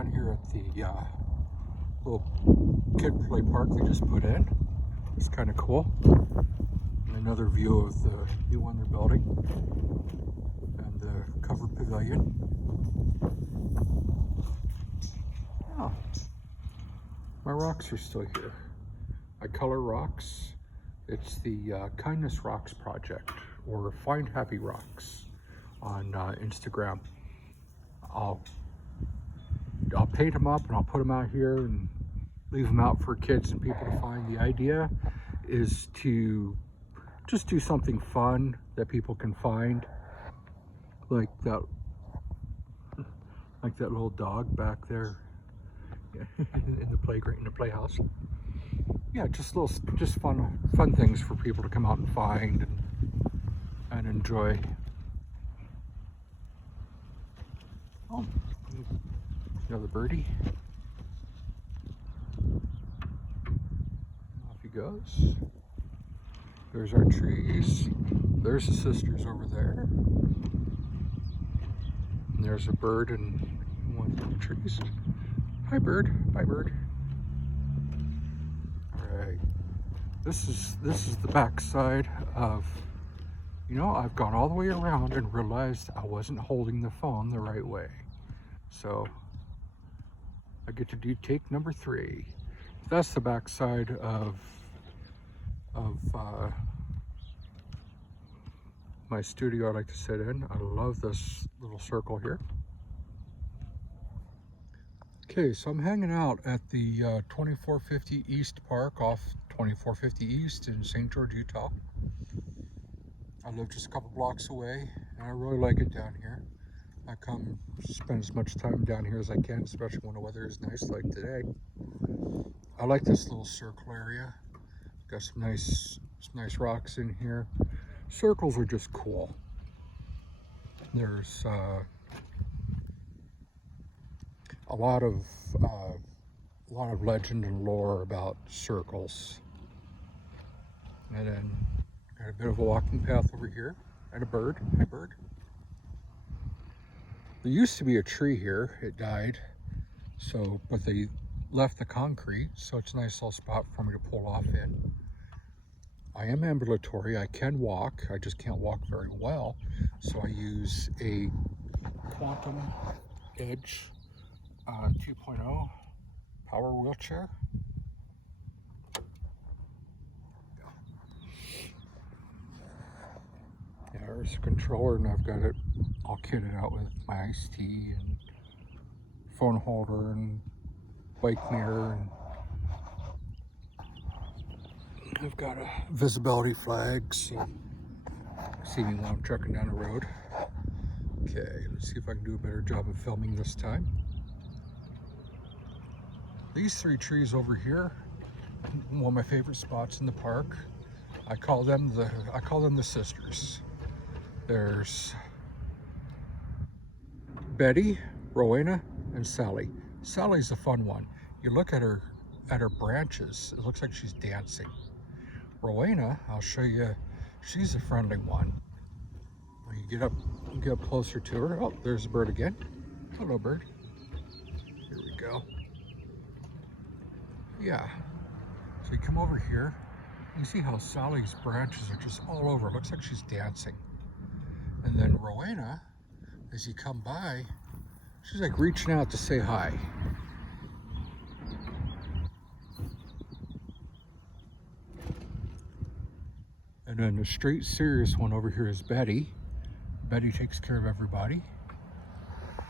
down here at the little kid play park they just put in. It's kind of cool. And another view of the new one they're building and the covered pavilion. Oh, my rocks are still here. I color rocks. It's the Kindness Rocks Project, or Find Happy Rocks on Instagram. I'll paint them up and I'll put them out here and leave them out for kids and people to find. The idea is to just do something fun that people can find, like that little dog back there in the playground, in the playhouse. Yeah, just fun things for people to come out and find and enjoy. Oh, another birdie. Off he goes. There's our trees. There's the sisters over there. And there's a bird in one of the trees. Hi, bird. Bye, bird. All right. This is the back side of. You know, I've gone all the way around and realized I wasn't holding the phone the right way. So I get to do take number 3. That's the back side of my studio I like to sit in. I love this little circle here. Okay, so I'm hanging out at the 2450 East Park off 2450 East in St. George, Utah. I live just a couple blocks away, and I really like it down here. I come spend as much time down here as I can, especially when the weather is nice like today. I like this little circle area. Got some nice rocks in here. Circles are just cool. There's a lot of legend and lore about circles, and then got a bit of a walking path over here, and a bird. Hi, bird. There used to be a tree here. It died, but they left the concrete, so it's a nice little spot for me to pull off in. I am ambulatory. I can walk. I just can't walk very well, so I use a Quantum Edge 2.0 power wheelchair. Yeah, there's a controller, and I've got it all kitted out with my iced tea and phone holder and bike mirror, and I've got a visibility flag, so see me while I'm trucking down the road. Okay, let's see if I can do a better job of filming this time. These 3 trees over here, one of my favorite spots in the park. I call them the sisters. There's Betty, Rowena, and Sally. Sally's the fun one. You look at her branches, it looks like she's dancing. Rowena, I'll show you, she's a friendly one. When you get up closer to her, oh, there's a bird again. Hello, bird. Here we go. Yeah. So you come over here, you see how Sally's branches are just all over. It looks like she's dancing. And then Rowena, as you come by, she's like reaching out to say hi. And then the straight serious one over here is Betty. Betty takes care of everybody.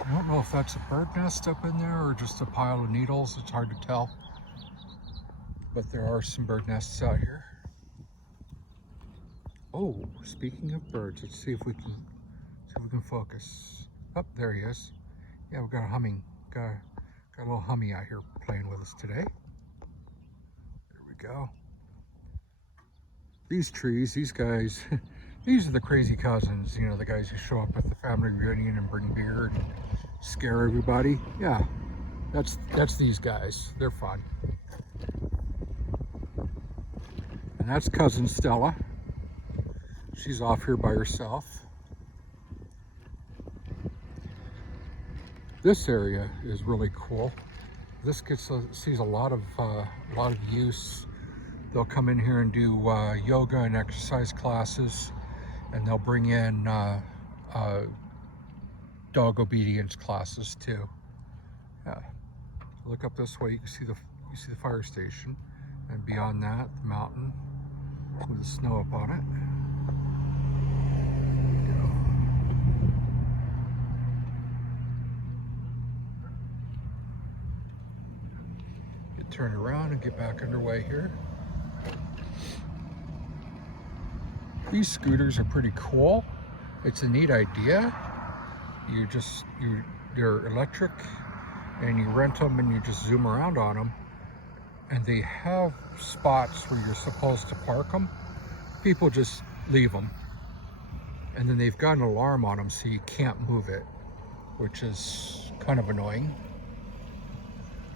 I don't know if that's a bird nest up in there or just a pile of needles. It's hard to tell. But there are some bird nests out here. Oh, speaking of birds, let's see if we can focus. Oh, there he is. Yeah, we've got a little hummy out here playing with us today. There we go. These trees, these guys, these are the crazy cousins, you know, the guys who show up at the family reunion and bring beer and scare everybody. Yeah, that's these guys. They're fun. And that's cousin Stella. She's off here by herself. This area is really cool. This sees a lot of use. They'll come in here and do yoga and exercise classes, and they'll bring in dog obedience classes too. Yeah. Look up this way. You see the fire station, and beyond that, the mountain with the snow up on it. Turn around and get back underway here. These scooters are pretty cool. It's a neat idea. They're electric, and you rent them and you just zoom around on them. And they have spots where you're supposed to park them. People just leave them. And then they've got an alarm on them so you can't move it, which is kind of annoying.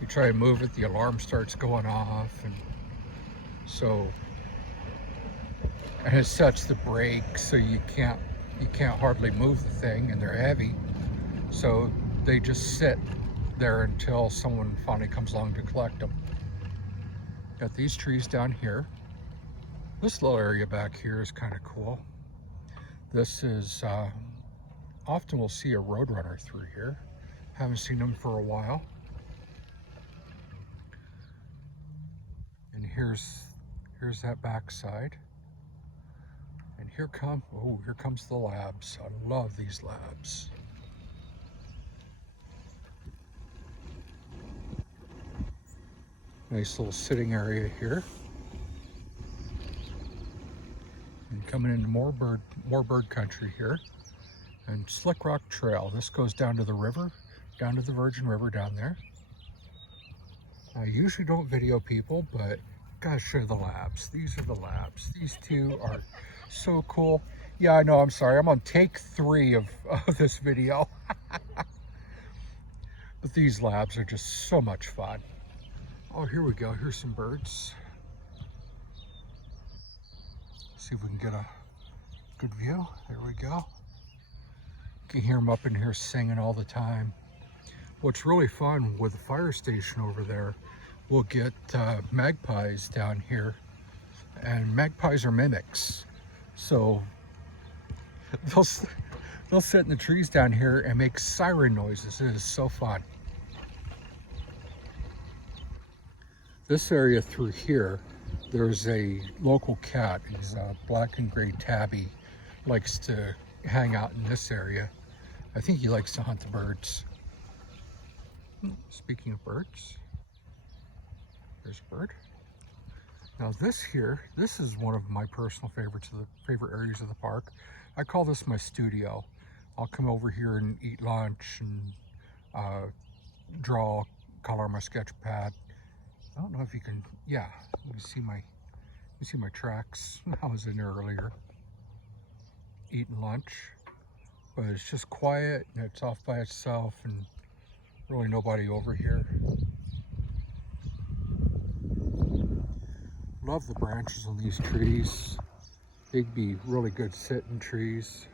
You try to move it, the alarm starts going off, and it sets the brake, so you can't hardly move the thing, and they're heavy, so they just sit there until someone finally comes along to collect them. Got these trees down here. This little area back here is kind of cool. This is often we'll see a roadrunner through here. Haven't seen them for a while. And here's that backside. And here comes the labs. I love these labs. Nice little sitting area here. And coming into more bird country here. And Slick Rock Trail. This goes down to the river, down to the Virgin River down there. I usually don't video people, but gotta show the labs. These are the labs. These two are so cool. Yeah, I know, I'm sorry. I'm on take 3 of this video. But these labs are just so much fun. Oh, here we go. Here's some birds. See if we can get a good view. There we go. You can hear them up in here singing all the time. What's really fun with the fire station over there, we'll get magpies down here, and magpies are mimics, so they'll sit in the trees down here and make siren noises. It is so fun. This area through here, there's a local cat. He's a black and gray tabby, likes to hang out in this area. I think he likes to hunt the birds. Speaking of birds, there's a bird. Now this is one of my personal favorites, favorite areas of the park. I call this my studio. I'll come over here and eat lunch and draw, color my sketch pad. I don't know if you can, yeah, you can see my tracks. I was in there earlier eating lunch, but it's just quiet and it's off by itself and really nobody over here. Love the branches on these trees. They'd be really good sitting trees.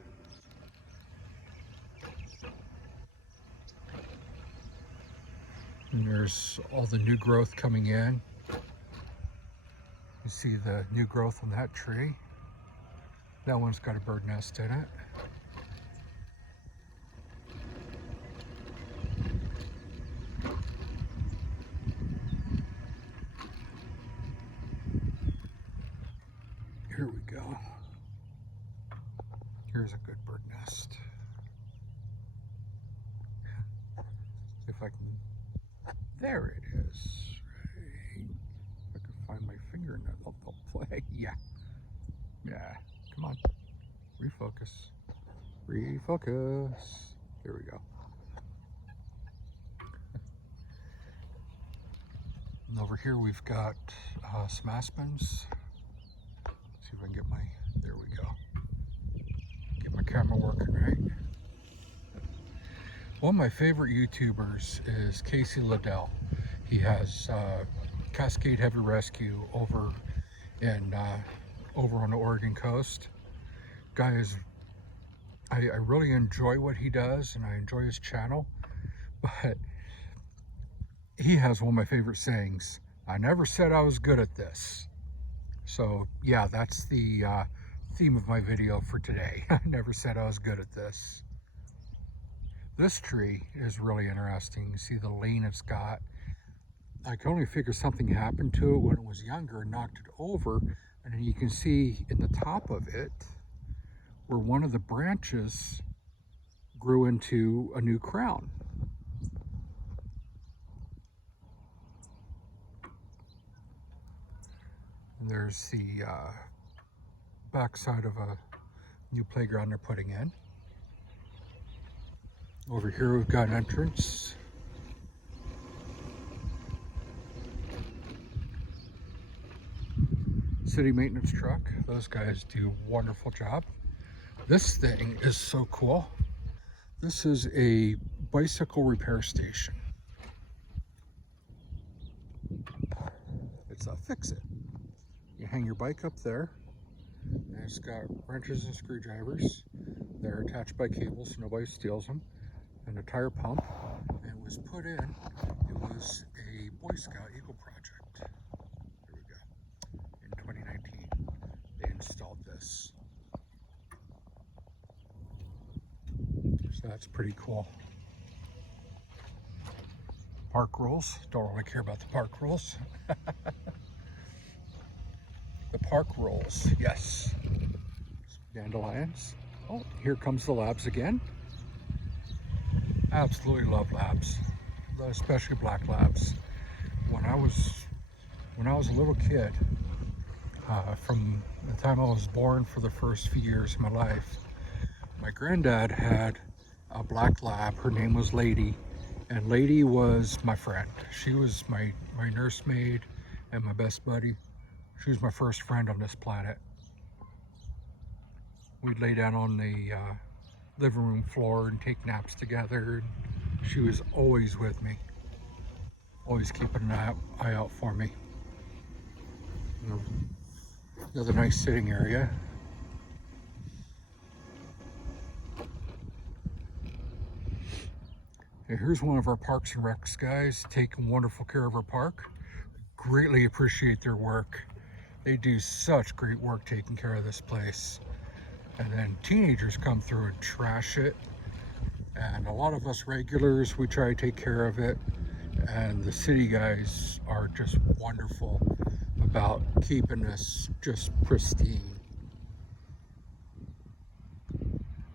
And there's all the new growth coming in. You see the new growth on that tree. That one's got a bird nest in it. Here we go. Here's a good bird nest. If I can, there it is. Right. If I can find my finger in that, I'll play. Yeah. Yeah. Come on. Refocus. Refocus. Here we go. And over here we've got some aspens. See if I can get my, there we go. Get my camera working right. One of my favorite YouTubers is Casey Ladelle. He has Cascade Heavy Rescue over on the Oregon coast. Guys, I really enjoy what he does and I enjoy his channel, but he has one of my favorite sayings. I never said I was good at this. So yeah, that's the theme of my video for today. I never said I was good at this. This tree is really interesting. You see the lean it's got. I can only figure something happened to it when it was younger and knocked it over. And then you can see in the top of it where one of the branches grew into a new crown. And there's the backside of a new playground they're putting in. Over here we've got an entrance. City maintenance truck. Those guys do a wonderful job. This thing is so cool. This is a bicycle repair station. It's a fix-it. You hang your bike up there, and it's got wrenches and screwdrivers. They're attached by cables so nobody steals them, and a tire pump. And it was put in, it was a Boy Scout Eagle project. There we go. In 2019, they installed this. So that's pretty cool. Park rules. Don't really care about the park rules. The park rules, yes. Dandelions. Oh, here comes the labs again. Absolutely love labs, especially black labs. When I was a little kid, from the time I was born for the first few years of my life, my granddad had a black lab. Her name was Lady, and Lady was my friend. She was my nursemaid and my best buddy. She was my first friend on this planet. We'd lay down on the living room floor and take naps together. She was always with me, always keeping an eye out for me. Another nice sitting area. And here's one of our Parks and Recs guys taking wonderful care of our park. Greatly appreciate their work. They do such great work taking care of this place. And then teenagers come through and trash it. And a lot of us regulars, we try to take care of it. And the city guys are just wonderful about keeping this just pristine.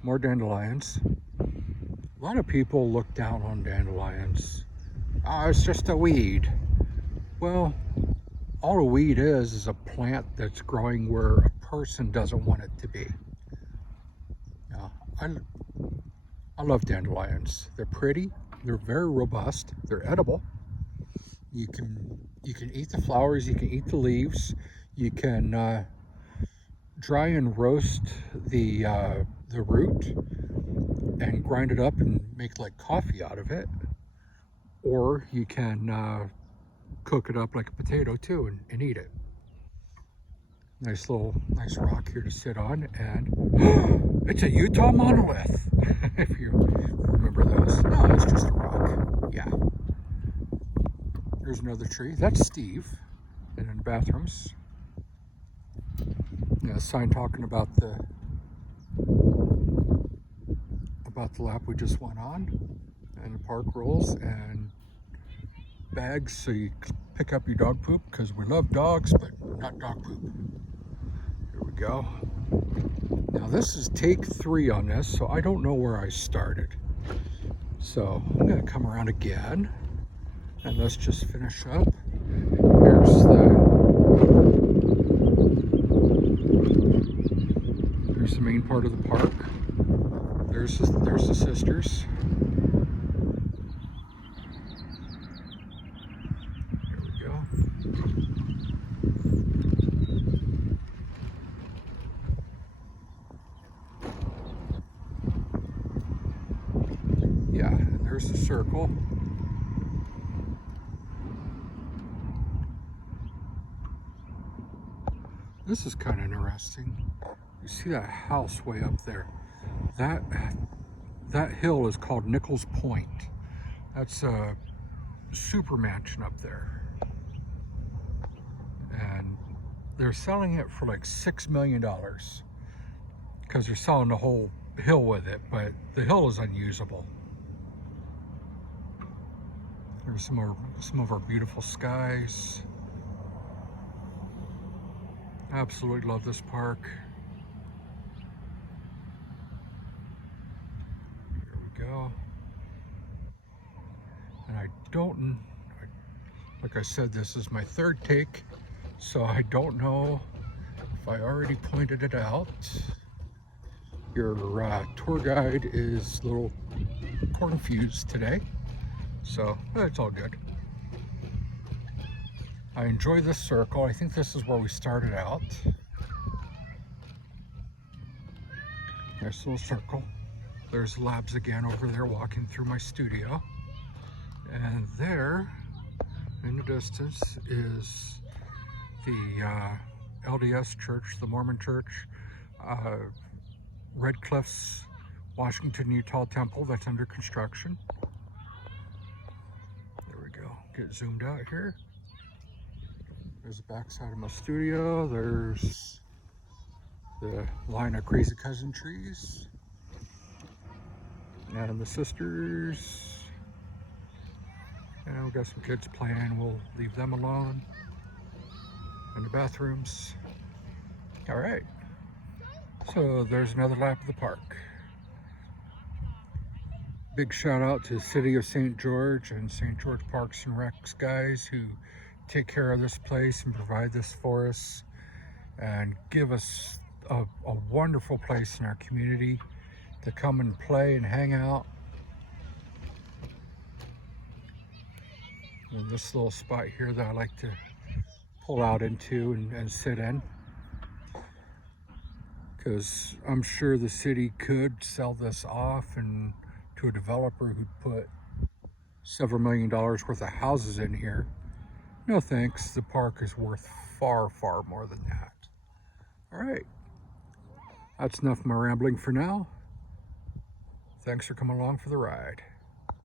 More dandelions. A lot of people look down on dandelions. Oh, it's just a weed. Well, all a weed is a plant that's growing where a person doesn't want it to be. I love dandelions. They're pretty, they're very robust, they're edible. You can eat the flowers, you can eat the leaves, you can dry and roast the root and grind it up and make like coffee out of it. Or you can cook it up like a potato too and eat it. Nice rock here to sit on, and it's a Utah monolith. If you remember those. No, it's just a rock. Yeah. There's another tree. That's Steve. And in the bathrooms. Yeah, a sign talking about the lap we just went on, and the park rules, and bags so you pick up your dog poop, because we love dogs, but not dog poop. Here we go. Now this is take 3 on this, so I don't know where I started. So I'm going to come around again, and let's just finish up. Here's the main part of the park. There's the sisters. Here we go. Yeah, and there's the circle. This is kind of interesting. You see that house way up there? That hill is called Nichols Point. That's a super mansion up there. And they're selling it for like $6 million because they're selling the whole hill with it, but the hill is unusable. There's some of our beautiful skies. Absolutely love this park. Here we go. And like I said, this is my third take, so I don't know if I already pointed it out. Your tour guide is a little confused today, so it's all good. I enjoy this circle. I think this is where we started out. There's a little circle. There's labs again over there walking through my studio. And there, in the distance, is the LDS church, the Mormon church, Red Cliffs, Washington, Utah temple that's under construction. There we go. Get zoomed out here. There's the back side of my studio. There's the line of crazy cousin trees. And the sisters. And we've got some kids playing. We'll leave them alone. And the bathrooms. All right. So there's another lap of the park. Big shout out to the City of St. George and St. George Parks and Recs guys who take care of this place and provide this for us and give us a wonderful place in our community to come and play and hang out. And this little spot here that I like to pull out into and sit in, because I'm sure the city could sell this off and to a developer who'd put several $1 million worth of houses in here. No thanks, the park is worth far, far more than that. All right, that's enough of my rambling for now. Thanks for coming along for the ride.